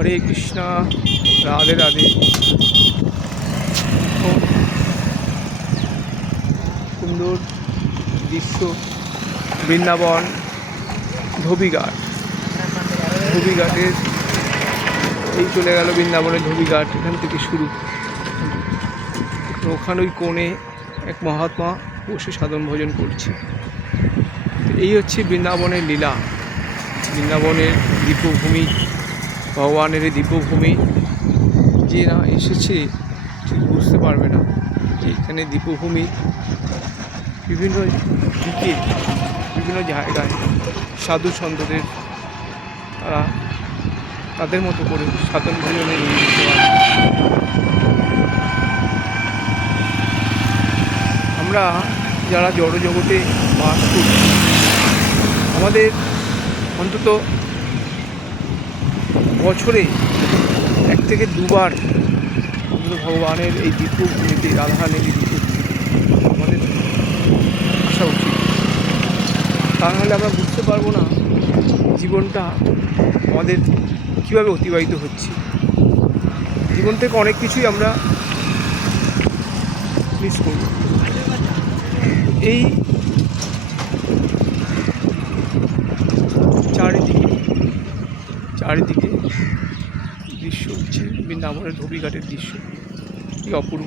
হরে কৃষ্ণা, রাধে রাধে। খুব সুন্দর দৃশ্য, বৃন্দাবন ধোবিঘাট। ধোবিঘাটের এই চলে গেল বৃন্দাবনের ধোবিঘাট, এখান থেকে শুরু। ওখানে ওই কোণে এক মহাত্মা বসে সাধন ভজন করছে। এই হচ্ছে বৃন্দাবনের লীলা, বৃন্দাবনের দিব্যভূমি, ভগবানের এই দিব্যভূমি। যে না এসেছে ঠিক বুঝতে পারবে না যে এখানে দিব্যভূমি। বিভিন্ন দিকে বিভিন্ন জায়গায় সাধু সন্তদের তারা তাদের মতো করে সাধন ভজনে নিয়োজিত আছে। আমরা যারা জড়জগতে বাস করি, আমাদের অন্তত বছরে 1 থেকে 2 বার ভগবানের এই দিব্যভূমিতে, রাধারানীর এই দিব্যভূমিতে আমাদের আসা উচিত। তা নাহলে আমরা বুঝতে পারবো না জীবনটা আমাদের কীভাবে অতিবাহিত হচ্ছে। জীবন থেকে অনেক কিছুই আমরা মিস করব। এই চারিদিকে দৃশ্য হচ্ছে বৃন্দাবনের ধোবিঘাটের দৃশ্য, কি অপূর্ব।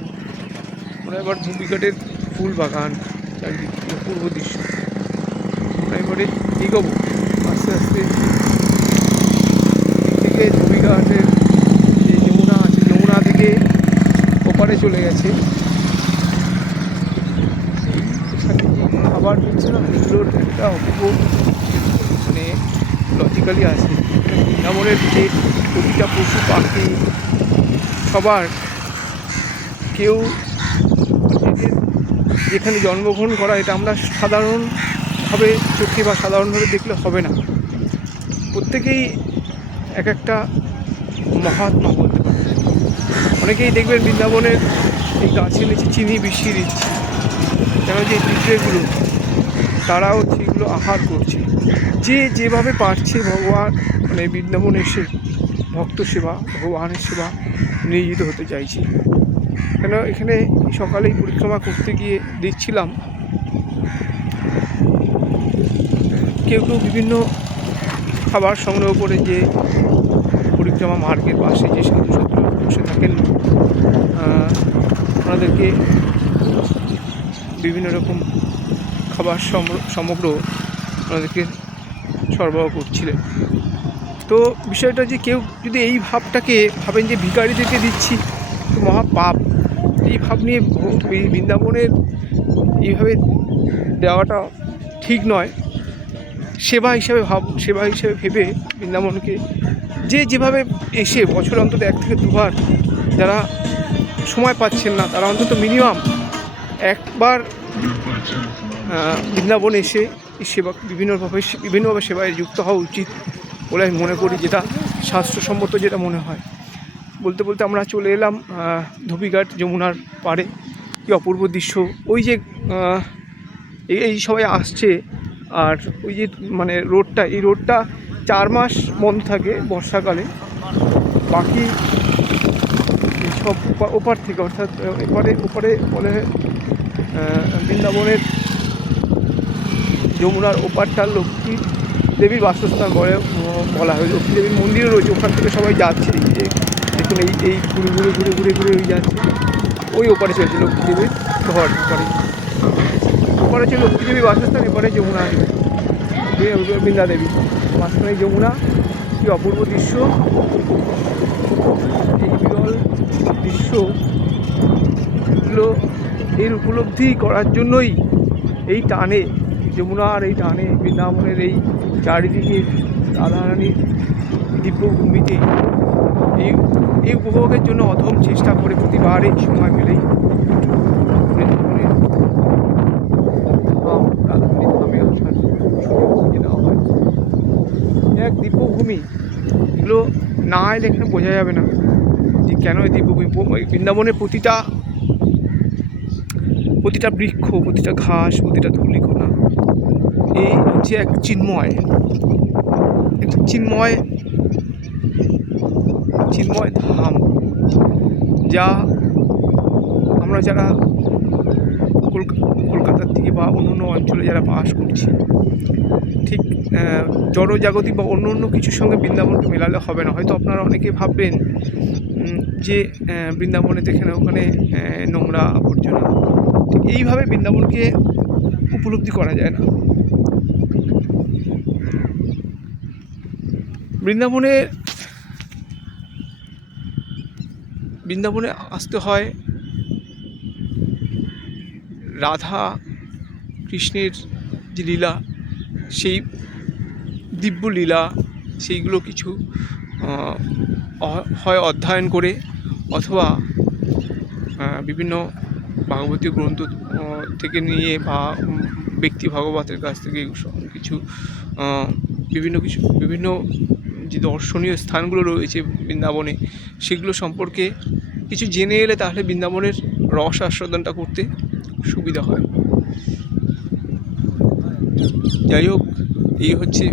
আমরা এবার ধোবিঘাটের ফুল বাগান, চারিদিকে অপূর্ব দৃশ্য। আমরা এবারে এগোবো আস্তে আস্তে থেকে। ধোবিঘাটের যে যমুনা আছে, যমুনা থেকে ওপারে চলে গেছে। এখানে যে খাবার দিচ্ছে না, এগুলোর একটা অপূর্ব মানে লজিক্যালি আছে। বৃন্দাবনের যে প্রতিটা পশু পাখি সবার কেউ যেখানে জন্মগ্রহণ করা, এটা আমরা সাধারণভাবে চোখে বা সাধারণভাবে দেখলে হবে না। প্রত্যেকেই এক একটা মহাত্মা বলতে পারে। অনেকেই দেখবেন বৃন্দাবনের এই গাছের নিচে চিনি বিছিয়ে দিচ্ছে, কেন যে পিঁপড়েগুলো তারাও সেগুলো আহার করছে। যে যেভাবে পারছে ভগবান মানে বৃন্দাবনে এসে ভক্ত সেবা, ভগবানের সেবা নিয়োজিত হতে চাইছে। কেন এখানে সকালেই পরিক্রমা করতে গিয়ে দেখছিলাম কেউ কেউ বিভিন্ন খাবার সংগ্রহ করে, যে পরিক্রমা মার্গের পাশে যে সাধু সন্তরা বসে থাকেন ওনাদেরকে বিভিন্ন রকম খাবার সমগ্র ওনাদেরকে সরবরাহ করছিলেন। তো বিষয়টা যে কেউ যদি এই ভাবটাকে ভাবেন যে ভিখারিদেরকে দিচ্ছি তো মহা পাপ, এই ভাব নিয়ে এই বৃন্দাবনের এইভাবে দেওয়াটা ঠিক নয়। সেবা হিসাবে ভেবে বৃন্দাবনকে যে যেভাবে এসে বছর অন্তত 1 থেকে 2 বার যারা সময় পাচ্ছেন না, তারা অন্তত মিনিমাম একবার বৃন্দাবন এসে এই সেবা বিভিন্নভাবে সেবায় যুক্ত হওয়া উচিত বলে আমি মনে করি, যেটা শাস্ত্রসম্মত যেটা মনে হয়। বলতে বলতে আমরা চলে এলাম ধোবিঘাট যমুনার পাড়ে। কি অপূর্ব দৃশ্য! ওই যে এই সবাই আসছে, আর ওই যে মানে রোডটা, এই রোডটা 4 মাস বন্ধ থাকে বর্ষাকালে, বাকি সব ওপার থেকে, অর্থাৎ ওপারে বলে বৃন্দাবনের যমুনার ওপারটা লক্ষ্মী দেবীর বাসস্থান বলা হয়। লক্ষ্মী দেবীর মন্দিরও রয়েছে, ওখান থেকে সবাই যাচ্ছে। এই যে দেখুন, এই ঘুরে ওই যাচ্ছে, ওই ওপারে চলছে লক্ষ্মী দেবীর ঘর। ওপারে হচ্ছে লক্ষ্মী দেবীর বাসস্থান, এপারে যমুনা আসবে বৃন্দা দেবী, মাঝখানে যমুনা। কি অপূর্ব দৃশ্য! এই বিরল দৃশ্যগুলো এর উপলব্ধি করার জন্যই এই টানে যমুনার, এই টানে বৃন্দাবনের এই চারিদিকে রাধারানীর দিব্যভূমিতে এই উপভোগের জন্য অধম চেষ্টা করে প্রতিবারই সময় পেলেই বৃন্দাবনের রাধারানীর ধামে আসার সুযোগ দেওয়া হয়। এক দিব্যভূমি, এগুলো না এলে এখানে বোঝা যাবে না যে কেন এই দিব্যভূমি। বৃন্দাবনের প্রতিটা বৃক্ষ, প্রতিটা ঘাস, প্রতিটা ধূলিকণা, এই হচ্ছে এক চিন্ময় চিন্ময় ধাম, যা আমরা যারা কলকাতার দিকে বা অন্য অন্য অঞ্চলে যারা বাস করছি, ঠিক জড়জাগতিক বা অন্য অন্য কিছুর সঙ্গে বৃন্দাবনকে মেলালে হবে না। হয়তো আপনারা অনেকে ভাববেন যে বৃন্দাবনে এখানে ওখানে নোংরা আবর্জনা, ঠিক এইভাবে বৃন্দাবনকে উপলব্ধি করা যায় না। বৃন্দাবনে আসতে হয় রাধা কৃষ্ণের যে লীলা, সেই দিব্য লীলা, সেইগুলো কিছু হয় অধ্যয়ন করে, অথবা বিভিন্ন ভাগবতীয় গ্রন্থ থেকে নিয়ে বা ব্যক্তি ভাগবতের কাছ থেকে কিছু বিভিন্ন যে দর্শনীয় স্থানগুলো রয়েছে বৃন্দাবনে, সেগুলো সম্পর্কে কিছু জেনে এলে তাহলে বৃন্দাবনের রস আস্বাদনটা করতে সুবিধা হয়। যাই হোক, এই হচ্ছে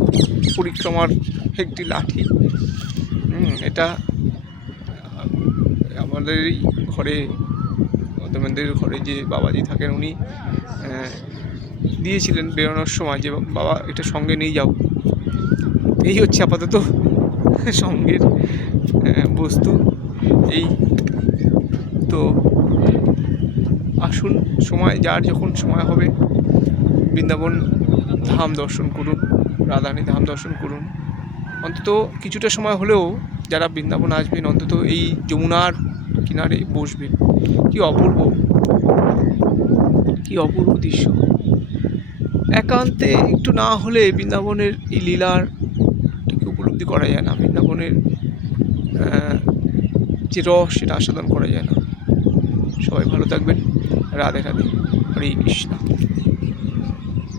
পরিক্রমার একটি লাঠি। এটা আমাদেরই ঘরে, আমাদের ঘরে যে বাবাজি থাকেন, উনি দিয়েছিলেন বেরোনোর সময়, যে বাবা এটা সঙ্গে নিয়ে যাও। এই হচ্ছে আপাতত সঙ্গের বস্তু। এই তো আসুন, যার যখন সময় হবে বৃন্দাবন ধাম দর্শন করুন, রাধারানী ধাম দর্শন করুন। অন্তত কিছুটা সময় হলেও যারা বৃন্দাবন আসবেন, অন্তত এই যমুনার কিনারে বসবেন। কি অপূর্ব দৃশ্য। একান্তে একটু না হলে বৃন্দাবনের এই লীলার উপলব্ধি করা যায় না, বৃন্দাবনের যে রস, সেটা আস্বাদন করা যায় না। সবাই ভালো থাকবেন। রাধে রাধে, হরে কৃষ্ণ।